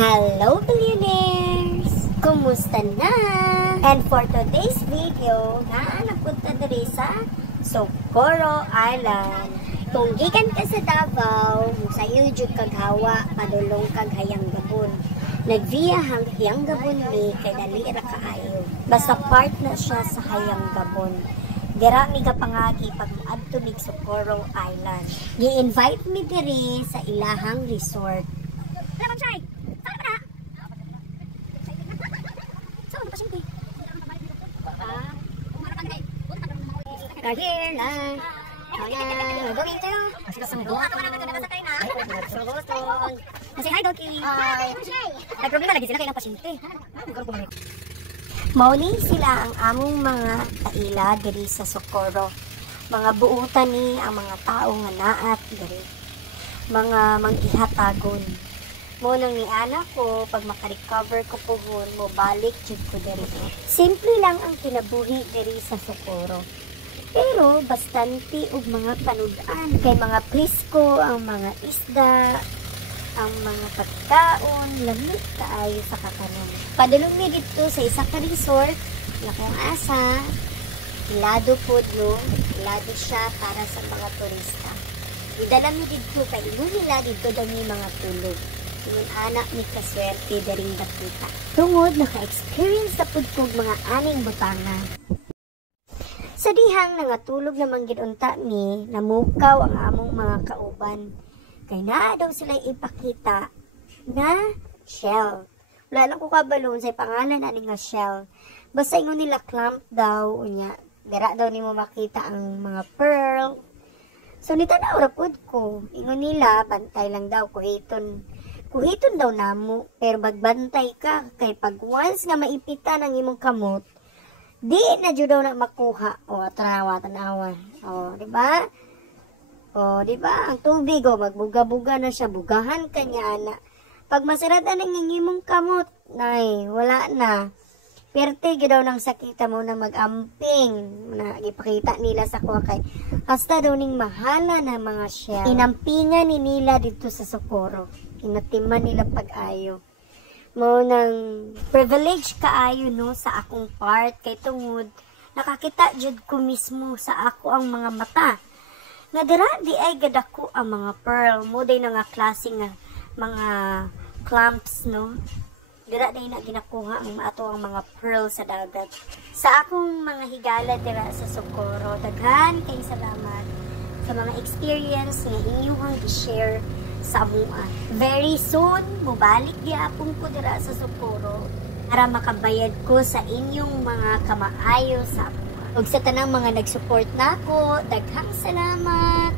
Hello billionaires! Kumusta na? And for today's video, napunta diri sa Socorro Island. Kung gikan ka sa Davao, sa YouTube kag hawa, padulong kag hayang gabon. Nag-via hayang gabon ni kay dali ra kaayo. Basta part na siya sa hayang gabon. Dira mi pangagi pag adto mig Socorro Island. Gi-invite mi diri sa ilahang resort. Hello, Chay. Saan ka na? Saan ka pasyente? Right here lang. Ayan, going to. Buhat naman naman ito na sa tayo na. Say hi, Doki. Hi. May problema lagi sila kayo ng pasyente. Mauni sila ang among mga kaila diri sa Socorro. Mga buutan ni ang mga tao nga naat diri. Mga manghihatagon. Mo nang ni anak ko, pag makarecover ko puhon, mo balik jud ko diri. Simple lang ang kinabuhi diri sa Socorro. Pero bastante og mga panudan kay mga presko ang mga isda, ang mga pagkaon, lamig kaayo sa kakanon. Padulong mi dito sa isa ka resort, na kung asa, ilado po no, ilado siya para sa mga turista. Idala mi dito kay ilo nila dito daw ni mga tulog. Yung anak ni kaswerte daring dakita. Tungod naka-experience na pud kog mga aning butanga. Sa dihang nangatulog naman gidunta ni, namukaw ang among mga kauban. Kay naa daw sila ipakita na shell. Wala lang ko kabalon sa pangalan ani nga shell. Basta ingon nila clamp daw unya. Dira daw nimo makita ang mga pearl. So nitanaw ra pud ko. Ingon nila bantay lang daw kuhiton. Kuhiton daw namo, pero magbantay ka kay pag once nga maipitan ang imong kamot, di na jud daw na makuha. O tanawa. O, di ba? O, di ba? Ang tubig o magbuga-buga na siya, bugahan kanya ana. Pag masiratan ang imong kamot, nay, wala na. Perte gyud daw nang sakita mo na mag-amping na ipakita nila sa kuha kay hasta daw ning mahala na mga shell. Inampingan ni nila dito sa Socorro. Inatiman nila pag-ayo. Mo nang privilege kaayo no sa akong part kay tungod nakakita jud ko mismo sa ako ang mga mata. Nga dira di ay gadako ang mga pearl mo day nga klase nga mga clamps no. Dira day na ginakuha ang ato ang mga pearl sa dagat. Sa akong mga higala dira sa Socorro, daghan kay salamat sa mga experience nga inyong i-share sa mua. Very soon, mubalik gyapon ko dira sa Socorro para makabayad ko sa inyong mga kamaayo sa mua. Ug sa tanang mga nag-support nako, daghang salamat.